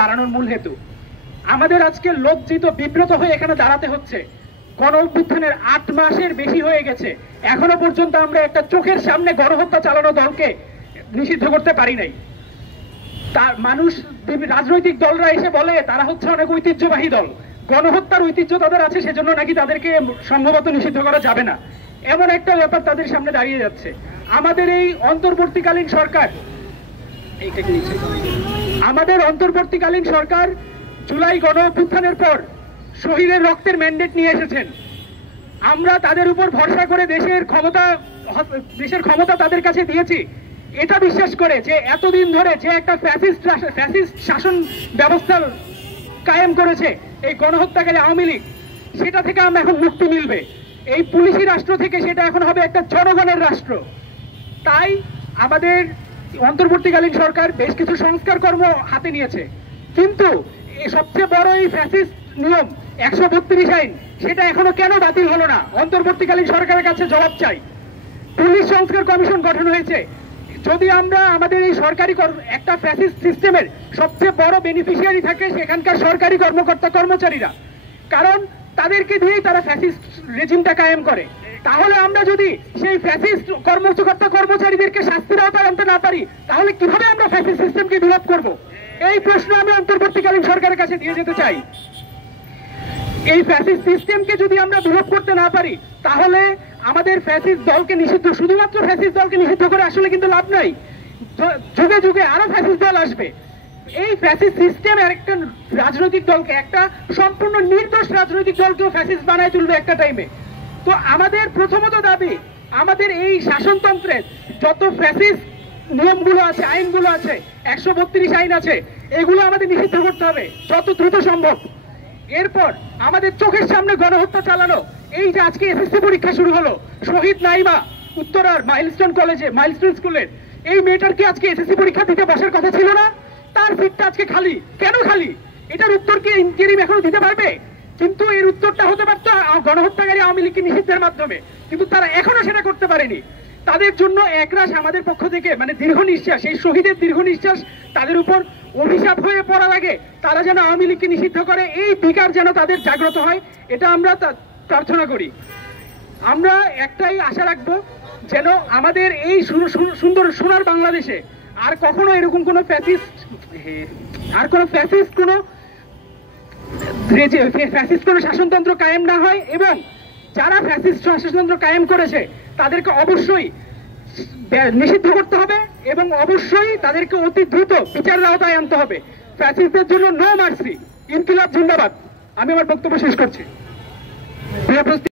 দাঁড়ানোর মূল হেতু আমাদের আজকে লজ্জিত বিব্রত হয়ে এখানে দাঁড়াতে হচ্ছে। গণ অভ্যুত্থানের 8 মাসের বেশি হয়ে গেছে, এখনো পর্যন্ত আমরা একটা চোখের সামনে গণহত্যা চালানো দলকে নিষিদ্ধ করতে পারি নাই। তার মানুষ রাজনৈতিক দলরা এসে বলে তারা হচ্ছে অনেক ঐতিহ্যবাহী দল, গণহত্যার ঐতিহ্য তাদের আছে, সেজন্য নাকি তাদেরকে সম্ভবত নিষিদ্ধ করা যাবে না, এমন একটা ব্যাপার তাদের সামনে দাঁড়িয়ে যাচ্ছে। আমাদের এই অন্তর্বর্তীকালীন সরকার জুলাই গণ অভ্যুত্থানের পর শহীদের রক্তের ম্যান্ডেট নিয়ে এসেছেন। আমরা তাদের উপর ভরসা করে দেশের ক্ষমতা তাদের কাছে দিয়েছি, এটা বিশ্বাস করে যে এতদিন ধরে যে একটা ফ্যাসিস্ট শাসন ব্যবস্থা কায়েম করেছে এই গণহত্যাকারী আওয়ামী লীগ, সেটা থেকে আমরা এখন মুক্তি মিলবে। এই পুলিশি রাষ্ট্র থেকে সেটা এখন হবে একটা জনগণের রাষ্ট্র। তাই আমাদের অন্তর্বর্তীকালীন সরকার বেশ কিছু সংস্কার কর্ম হাতে নিয়েছে, কিন্তু সবচেয়ে বড় এই ফ্যাসিস্ট নিয়ম 132 আইন, সেটা এখনো কেন বাতিল হলো না? অন্তর্বর্তীকালীন সরকারের কাছে জবাব চাই। পুলিশ সংস্কার কমিশন গঠন হয়েছে, যদি আমরা আমাদের এই সরকারি একটা ফ্যাসিস্ট সিস্টেমের সবচেয়ে বড় বেনিফিশিয়ারি থাকে সেখানকার সরকারি কর্মকর্তা কর্মচারীরা, কারণ তাদেরকে দিয়েই তারা ফ্যাসিস্ট রেজিমটা কায়েম করে, তাহলে আমরা যদি সেই ফ্যাসিস্ট কর্মকর্তা কর্মচারীদেরকে শাস্তির আওতায় আনতে না পারি, তাহলে কিভাবে আমরা ফ্যাসিস্ট সিস্টেমকে বিলোপ করব? এই প্রশ্ন আমি অন্তর্বর্তীকালীন সরকারের কাছে দিয়ে যেতে চাই। এই ফ্যাসিস্ট সিস্টেমকে যদি আমরা বিলোপ করতে না পারি, তাহলে আমাদের ফ্যাসিস্ট দলকে নিষিদ্ধ, শুধুমাত্র ফ্যাসিস্ট দলকে নিষিদ্ধ করে আসলে কিন্তু লাভ নাই, যুগে যুগে আরো ফ্যাসিস্ট দল আসবে। এই ফ্যাসিস্ট সিস্টেম একটা রাজনৈতিক দলকে, একটা সম্পূর্ণ নির্দোষ রাজনৈতিক দলকেও ফ্যাসিস্ট বানায় তুলবে একটা টাইমে। তো আমাদের প্রথমত দাবি, আমাদের এই শাসনতন্ত্রের যত ফ্যাসিস্ট নিয়মগুলো আছে, আইনগুলো আছে, 132 আইন আছে, এগুলো আমাদের নিষিদ্ধ করতে হবে যত দ্রুত সম্ভব। এরপর আমাদের চোখের সামনে গণহত্যা চালানো, এই যে আজকে এসএসসি পরীক্ষা শুরু হলো, শহীদ নাইমা উত্তরার মাইলস্টোন স্কুলের এই মেয়েটার কি আজকে এসএসসি পরীক্ষা দিতে বসার কথা ছিল না? তার সিটটা আজকে খালি, কেন খালি? এটার উত্তর কি ইন্টারিম এখনো দিতে পারবে? কিন্তু এর উত্তরটা হতে পারতো গণহত্যাকারী আওয়ামী লীগকে নিষিদ্ধের মাধ্যমে, কিন্তু তারা এখনো সেটা করতে পারেনি। তাদের জন্য একরাশ আমাদের পক্ষ থেকে দীর্ঘ নিঃশ্বাস, এই শহীদের দীর্ঘ নিঃশ্বাস তাদের উপর অভিশাপ হয়ে পড়ার আগে তারা যেন আওয়ামী লীগকে নিষিদ্ধ করে, এই বিকার যেন তাদের জাগ্রত হয়, এটা আমরা প্রার্থনা করি। আমরা একটাই আশা রাখবো, যেন আমাদের এই সুন্দর সোনার বাংলাদেশে আর কখনো এরকম কোনো ফ্যাসিস্ট কোনো শাসনতন্ত্র কায়েম না হয়, এবং যারা ফ্যাসিস্ট শাসনতন্ত্র কায়েম করেছে তাদেরকে অবশ্যই নিষিদ্ধ করতে হবে এবং অবশ্যই তাদেরকে অতি দ্রুত বিচারের আওতায় আনতে হবে। ফ্যাসিস্টদের জন্য নো মার্সি। ইনকিলাব জিন্দাবাদ। আমি আমার বক্তব্য শেষ করছি।